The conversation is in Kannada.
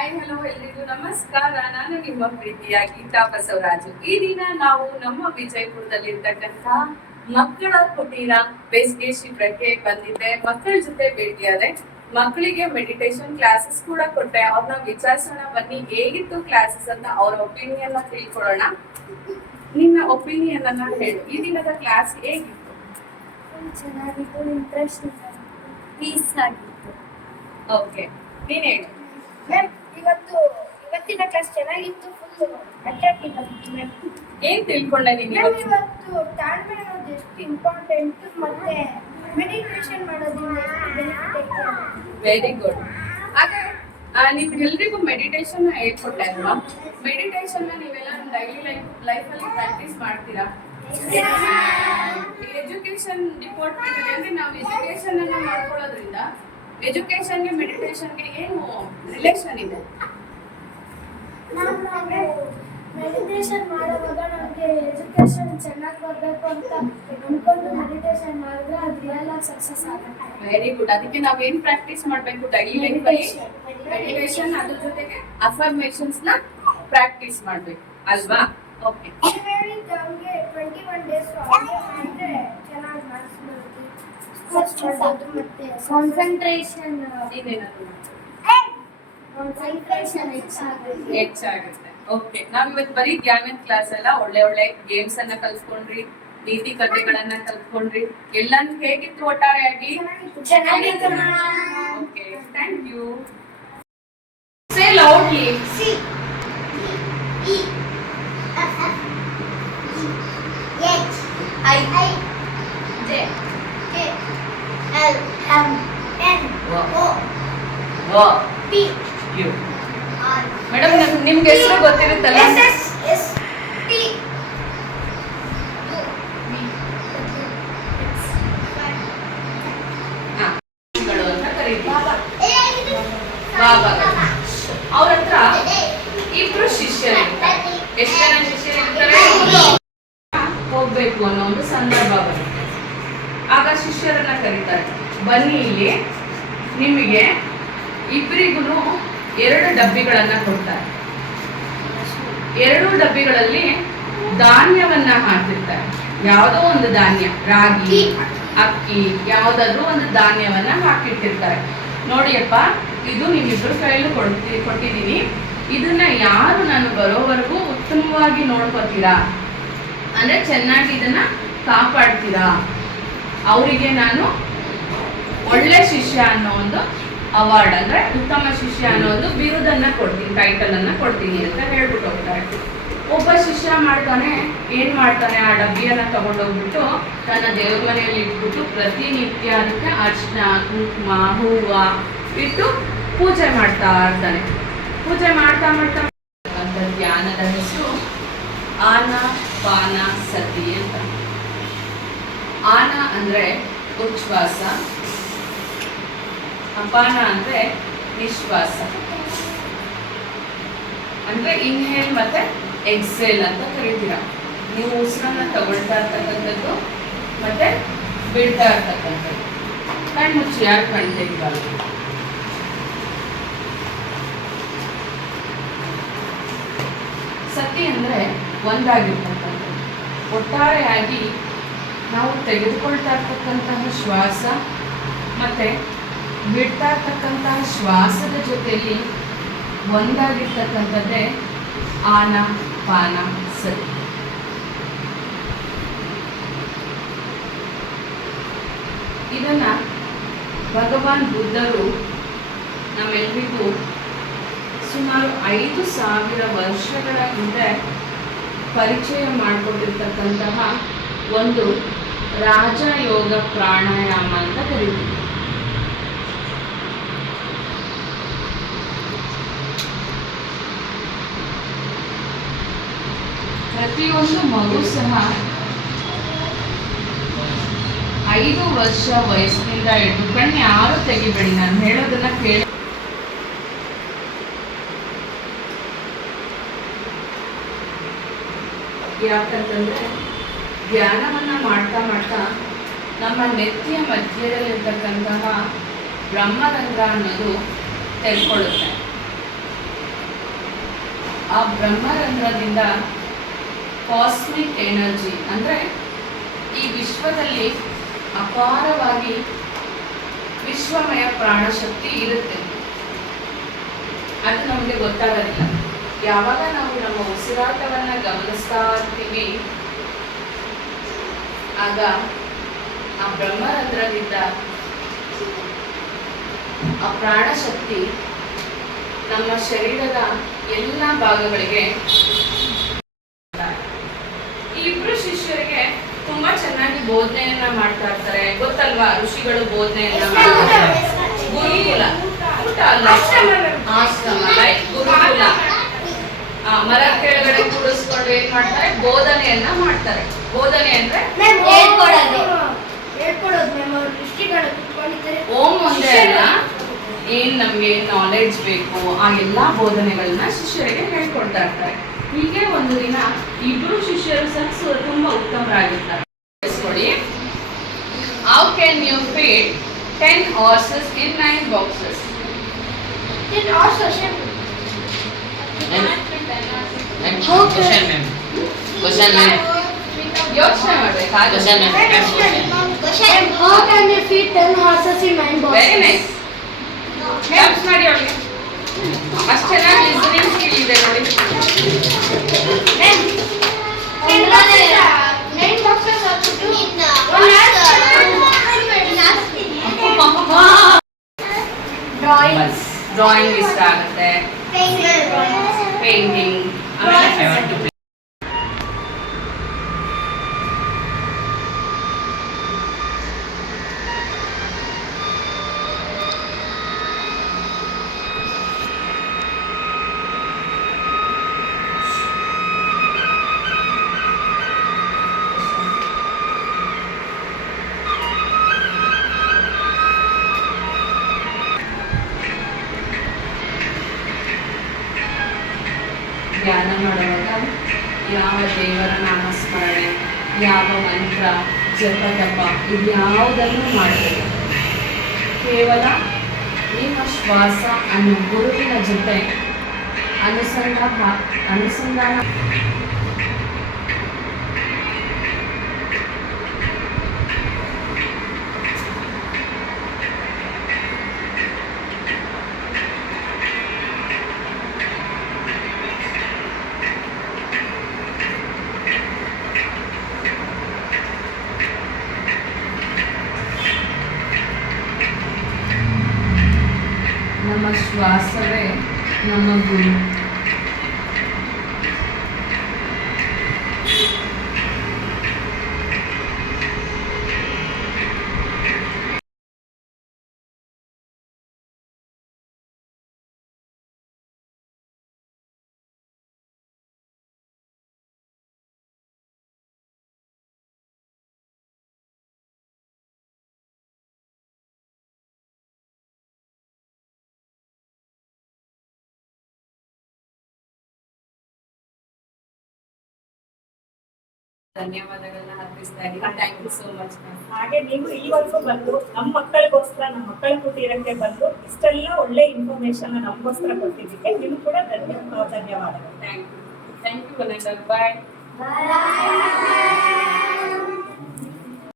ಹಾಯ್ ಹಲೋ ಎಲ್ರಿಗೂ ನಮಸ್ಕಾರ. ನಾನು ನಿಮ್ಮ ಪ್ರೀತಿಯ ಗೀತಾ ಬಸವರಾಜು. ಈ ದಿನ ನಾವು ನಮ್ಮ ವಿಜಯಪುರದಲ್ಲಿರ್ತಕ್ಕಂಥ ಮಕ್ಕಳ ಕುಟೀರ ಬೇಸಿಗೆ ಶಿಬಿರಕ್ಕೆ ಬಂದಿದ್ದೆ. ಮಕ್ಕಳ ಜೊತೆ ಭೇಟಿಯಾದೆ. ಮಕ್ಕಳಿಗೆ ಮೆಡಿಟೇಷನ್ ಕ್ಲಾಸಸ್ ಕೂಡ ಕೊಟ್ಟೆ. ಅವ್ರನ್ನ ವಿಚಾರಿಸೋಣ ಬನ್ನಿ, ಹೇಗಿತ್ತು ಕ್ಲಾಸಸ್ ಅಂತ ಅವ್ರ ಒಪಿನಿಯನ್ ತಿಳ್ಕೊಳ್ಳೋಣ. ನಿನ್ನ ಒಪಿನಿಯನ್ ಅನ್ನ ಹೇಳು. ಈ ದಿನದ ಕ್ಲಾಸ್ ಹೇಗಿತ್ತು? ಚೆನ್ನಾಗಿತ್ತು, ಇಂಟ್ರೆಸ್ಟಿಂಗ್ ಪೀಸ್ ಆಗಿತ್ತು. ಓಕೆ, ನೀನ್ ಹೇಳು. ಮ್ಯಾಮ್, ಇವತ್ತಿನ ಕ್ಲಾಸ್ ಚೆನ್ನಾಗಿತ್ತು, ಫುಲ್ ಅಟ್ರಾಕ್ಟಿವ್ ಆಗಿತ್ತು ಮ್ಯಾಮ್. ಏನ್ ತಿಳ್ಕೊಂಡೆ ನೀನು? ಇವತ್ತು ತಾಳ್ಮೆ ಅನ್ನೋದು ಎಷ್ಟು ಇಂಪಾರ್ಟೆಂಟ್, ಮತ್ತೆ ಮೆಡಿಟೇಷನ್ ಮಾಡೋದ್ರಿಂದ ಎಷ್ಟು ಬೆನಿಫಿಟ್ ಐತೆ. Very good. ಹಾಗೆ ನಿಮ್ಗೆಲ್ರಿಗೂ ಮೆಡಿಟೇಷನ್ ಹೇಳ್ಕೊಟ್ಟೆ ಅಲ್ವಾ? ಮೆಡಿಟೇಷನ್ ನೀವೆಲ್ಲ ಡೈಲಿ ಲೈಫಲ್ಲಿ ಪ್ರಾಕ್ಟೀಸ್ ಮಾಡ್ತೀರಾ? ಎಜುಕೇಶನ್ ಡಿಪಾರ್ಟ್ಮೆಂಟ್ ಅಲ್ಲಿ ನಾವು ಎಜುಕೇಶನ್ ಅನ್ನ ಮಾಡ್ಕೊಳ್ಳೋದ್ರಿಂದ ಎಜುಕೇಶನ್ಗೆ ಮೆಡಿಟೇಷನ್ಗೆ ಏನು ರಿಲೇಷನ್ ಇದೆ? ನಾವು ಮೆಡಿಟೇಷನ್ ಮಾಡುವಾಗ ನಮಗೆ ಎಜುಕೇಶನ್ ಚೆನ್ನಾಗಿ ಬರಬೇಕು ಅಂತ ಅನ್ಕೊಂಡು ಮೆಡಿಟೇಷನ್ ಮಾಡಿದ್ರೆ ಅದು ರಿಯಲ್ ಆಗಿ ಸಕ್ಸಸ್ ಆಗುತ್ತೆ. Very good. ಅದಕ್ಕೆ ನಾವೇನ್ ಪ್ರಾಕ್ಟೀಸ್ ಮಾಡಬೇಕು ಡೈಲಿ ಲೈಫಲ್ಲಿ? ಮೆಡಿಟೇಷನ್, ಅದ್ರ ಜೊತೆಗೆ ಅಫರ್ಮೇಷನ್ಸ್ ನ ಪ್ರಾಕ್ಟೀಸ್ ಮಾಡ್ಬೇಕು ಅಲ್ವಾ? ಓಕೆ. ನಮಗೆ 21 ಡೇಸ್ ಅಂದ್ರೆ ಚೆನ್ನಾಗಿ ಮಾರ್ಕ್ಸ್ ಬರುತ್ತೆ. ಮತ್ತೆ ಕಾನ್ಸಂಟ್ರೇಷನ್ ಹೆಚ್ಚಾಗುತ್ತೆ. ಓಕೆ, ನಾವ್ ಇವತ್ತು ಬರೀ ಧ್ಯಾನದ ಕ್ಲಾಸ್ ಅಲ್ಲ, ಒಳ್ಳೆ ಒಳ್ಳೆ ಗೇಮ್ಸ್ ಅನ್ನ ಕಲ್ತ್ಕೊಂಡ್ರಿ, ನೀತಿ ಕಥೆಗಳನ್ನ ಕಲ್ತ್ಕೊಂಡ್ರಿ. ಎಲ್ಲಾನು ಹೇಗಿತ್ತು ಒಟ್ಟಾರೆಯಾಗಿ? ಚೆನ್ನಾಗಿತ್ತು. Okay, thank you. Say loudly. Madam, ನಿಮ್ಗೆ ಹೆಸರು ಗೊತ್ತಿರುತ್ತಲ್ಲ? ಅಂತ ಕರೀತೀವಿ. ಬಾಬಾಗಳು. ಅವ್ರ ಹತ್ರ ಇಬ್ರು ಶಿಷ್ಯರಿರ್ತಾರೆ. ಎಷ್ಟು ಜನ ಶಿಷ್ಯರಿರ್ತಾರೆ? ಹೋಗ್ಬೇಕು ಅನ್ನೋ ಒಂದು ಸಂದರ್ಭ ಬರುತ್ತೆ. ಆಗ ಶಿಷ್ಯರನ್ನ ಕರೀತಾರೆ, ಬನ್ನಿ ಇಲ್ಲಿ, ನಿಮಗೆ ಇಬ್ಬರಿಗೂ 2 ಡಬ್ಬಿಗಳನ್ನ ಕೊಡ್ತಾರೆ. 2 ಡಬ್ಬಿಗಳಲ್ಲಿ ಧಾನ್ಯವನ್ನ ಹಾಕಿರ್ತಾರೆ. ಯಾವುದೋ ಒಂದು ಧಾನ್ಯ, ರಾಗಿ, ಅಕ್ಕಿ, ಯಾವುದಾದ್ರೂ ಒಂದು ಧಾನ್ಯವನ್ನ ಹಾಕಿಟ್ಟಿರ್ತಾರೆ. ನೋಡಿಯಪ್ಪ, ಇದು ನಿಮ್ಮಿಬ್ಬರು ಕೈಯಲ್ಲೂ ಕೊಟ್ಟಿದ್ದೀನಿ. ಇದನ್ನ ಯಾರು ನಾನು ಬರೋವರೆಗೂ ಉತ್ತಮವಾಗಿ ನೋಡ್ಕೋತೀರಾ, ಅಂದ್ರೆ ಚೆನ್ನಾಗಿ ಇದನ್ನ ಕಾಪಾಡ್ತೀರಾ, ಅವರಿಗೆ ನಾನು ಒಳ್ಳೆ ಶಿಷ್ಯ ಅನ್ನೋ ಒಂದು ಅವಾರ್ಡ್, ಅಂದ್ರೆ ಉತ್ತಮ ಶಿಷ್ಯ ಅನ್ನೋ ಒಂದು ಬಿರುದನ್ನ ಕೊಡ್ತೀನಿ, ಟೈಟಲ್ ಅನ್ನ ಕೊಡ್ತೀನಿ ಅಂತ ಹೇಳ್ಬಿಟ್ಟು ಹೋಗ್ತಾರೆ. ಒಬ್ಬ ಶಿಷ್ಯ ಏನ್ ಮಾಡ್ತಾನೆ, ಆ ಡಬ್ಬಿಯನ್ನ ತಗೊಂಡೋಗ್ಬಿಟ್ಟು ತನ್ನ ದೇವ್ರ ಮನೆಯಲ್ಲಿ ಇಟ್ಬಿಟ್ಟು ಪ್ರತಿನಿತ್ಯ ಅದಕ್ಕೆ ಅರ್ಶಿನ, ಕುಂಕುಮ, ಹೂವ ಇಟ್ಟು ಪೂಜೆ ಮಾಡ್ತಾ ಇರ್ತಾನೆ. ಪೂಜೆ ಮಾಡ್ತಾ ಧ್ಯಾನದ ಹೆಸರು ಆನಾಪಾನ ಸತಿ ಅಂತ. ಆನ ಅಂದ್ರೆ ಉಚ್ಛ್ವಾಸ, ಅಪಾನ ಅಂದ್ರೆ ನಿಶ್ವಾಸ, ಅಂದ್ರೆ ಇನ್ಹೇಲ್ ಮತ್ತೆ ಎಕ್ಸೇಲ್ ಅಂತ ಕರಿತೀರ. ನೀವು ಉಸಿರನ್ನ ತಗೊಳ್ತಾ ಇರ್ತಕ್ಕಂಥದ್ದು ಮತ್ತೆ ಬಿಡ್ತಾ ಇರ್ತಕ್ಕಂಥದ್ದು. ಕಣ್ಣು ಮುಚ್ಚಿ, ಯಾರು ಕಣ್ಣು ತೆಗಿಬಾರ್ದು. ಸತಿ ಅಂದ್ರೆ ಒಂದಾಗಿರ್ತಕ್ಕಂಥದ್ದು. ಒಟ್ಟಾರೆಯಾಗಿ ನಾವು ತೆಗೆದುಕೊಳ್ತಾ ಇರ್ತಕ್ಕಂತಹ ಶ್ವಾಸ ಮತ್ತೆ ಬಿಡ್ತಾ ಇರ್ತಕ್ಕಂತಹ ಶ್ವಾಸದ ಜೊತೆಯಲ್ಲಿ ಒಂದಾಗಿರ್ತಕ್ಕಂಥದ್ದೇ ಆನಾಪಾನ ಸತಿ. ಇದನ್ನ ಭಗವಾನ್ ಬುದ್ಧರು ನಮ್ಮೆಲ್ಲರಿಗೂ ಸುಮಾರು 5,000 ವರ್ಷಗಳ ಹಿಂದೆ ಪರಿಚಯ ಮಾಡಿಕೊಟ್ಟಿರ್ತಕ್ಕಂತಹ ಒಂದು ರಾಜಯೋಗ ಪ್ರಾಣಾಯಾಮ ಅಂತ ಕರೀತೀವಿ. ಪ್ರತಿಯೊಂದು ಮಗು ಸಹ 5 ವರ್ಷ ವಯಸ್ಸಿನಿಂದ ಹಿಡಿದು, ಕಣ್ಣು ಯಾರು ತೆಗಿಬೇಡಿ, ನಾನು ಹೇಳೋದನ್ನ ಕೇಳಿ. ಯಾಕಂತಂದ್ರೆ ಧ್ಯಾನವನ್ನ ಮಾಡ್ತಾ ಮಾಡ್ತಾ ನಮ್ಮ ನೆತ್ತಿಯ ಮಧ್ಯದಲ್ಲಿರ್ತಕ್ಕಂತಹ ಬ್ರಹ್ಮರಂಧ್ರ ಅನ್ನೋದು ತೆಳ್ಕೊಳ್ಳುತ್ತೆ. ಆ ಬ್ರಹ್ಮರಂಧ್ರದಿಂದ ಕಾಸ್ಮಿಕ್ ಎನರ್ಜಿ ಅಂದರೆ ಈ ವಿಶ್ವದಲ್ಲಿ ಅಪಾರವಾಗಿ ವಿಶ್ವಮಯ ಪ್ರಾಣಶಕ್ತಿ ಇರುತ್ತೆ. ಅದು ನಮಗೆ ಗೊತ್ತಾಗೋದಿಲ್ಲ. ಯಾವಾಗ ನಾವು ನಮ್ಮ ಉಸಿರಾಟವನ್ನು ಗಮನಿಸ್ತಾ ಇರ್ತೀವಿ, ಆಗ ಆ ಬ್ರಹ್ಮರಂಧ್ರದಿಂದ ಆ ಪ್ರಾಣಶಕ್ತಿ ನಮ್ಮ ಶರೀರದ ಎಲ್ಲ ಭಾಗಗಳಿಗೆ. ಈ ಇಬ್ರು ಶಿಷ್ಯರಿಗೆ ತುಂಬಾ ಚೆನ್ನಾಗಿ ಬೋಧನೆಯನ್ನ ಮಾಡ್ತಾ ಇರ್ತಾರೆ, ಗೊತ್ತಲ್ವಾ? ಋಷಿಗಳು ಬೋಧನೆಯನ್ನ ಮಾಡ್ತಾರೆ. ಗುರುಕುಲ, ಊಟ ಅಲ್ಲ, ಆಶ್ರಮ, ಗುರುಕುಲ. ಮರ ಕೆಳಗಡೆ ಕೂಡಿಸ್ಕೊಂಡು ಏನ್ ಮಾಡ್ತಾರೆ? ಬೋಧನೆಯನ್ನ ಮಾಡ್ತಾರೆ. ಬೋಧನೆ ಅಂದ್ರೆ ಓಂ ಒಂದೇ ಅಲ್ಲ, ಏನ್ ನಮ್ಗೆ ನಾಲೆಡ್ಜ್ ಬೇಕು ಆ ಎಲ್ಲಾ ಬೋಧನೆಗಳನ್ನ ಶಿಷ್ಯರಿಗೆ ಹೇಳ್ಕೊಡ್ತಾ ಇರ್ತಾರೆ. ಹೀಗೆ ಒಂದು ದಿನ ಇಬ್ರು ಶಿಷ್ಯರು ಸಹ ತುಂಬಾ ಉತ್ತಮರಾಗಿರ್ತಾರೆ. ನೋಡಿ, how can you feed 10 horses in 9 boxes? ಯೋಚನೆ ಮಾಡ್ಬೇಕಾಗುತ್ತೆ. How can you feed 10 horses in 9 boxes? Very nice. Claps ಮಾಡಿ ಅವಳಿಗೆ. ಅಷ್ಟು ಚೆನ್ನಾಗಿ ಲಿಸನಿಂಗ್ ಸ್ಕಿಲ್ ಇದೆ ನೋಡಿ. 9 boxes are to do. Drawing ಇಷ್ಟ ಆಗುತ್ತೆ, ಪೇಂಟಿಂಗ್, ಆಮೇಲೆ ಧ್ಯಾನ ಮಾಡುವಾಗ ಯಾವ ದೇವರ ನಾಮಸ್ಮರಣೆ, ಯಾವ ಮಂತ್ರ, ಜಪ ತಪ ಇದ್ಯಾವುದನ್ನು ಮಾಡಬೇಕು. ಕೇವಲ ನಿಮ್ಮ ಶ್ವಾಸ ಅನ್ನೋ ಗುರುವಿನ ಜೊತೆ ಅನುಸಂಧಾನ ನಮ್ಮ ಶ್ವಾಸವೇ ನಮ್ಮ ಗುರು. ಧನ್ಯವಾದಗಳನ್ನ ಅರ್ಪಿಸ್ತಾ ಇದ್ದೀನಿ. Thank you so much. ಹಾಗೆ ನೀವು ಈವರೆಗೂ ಬಂದು ನಮ್ಮ ಮಕ್ಕಳಿಗೋಸ್ಕರ, ನಮ್ಮ ಮಕ್ಕಳ ಕುಟೀರಕ್ಕೆ ಬಂದು ಇಷ್ಟೆಲ್ಲ ಒಳ್ಳೆ ಇನ್ಫಾರ್ಮೇಶನ್ ನಮಗೋಸ್ಕರ ಕೊಟ್ಟಿದ್ದಕ್ಕೆ ನಿಮ್ಗೆ ಕೂಡ ಧನ್ಯವಾದಗಳು. Thank you. Thank you. Bye. Bye.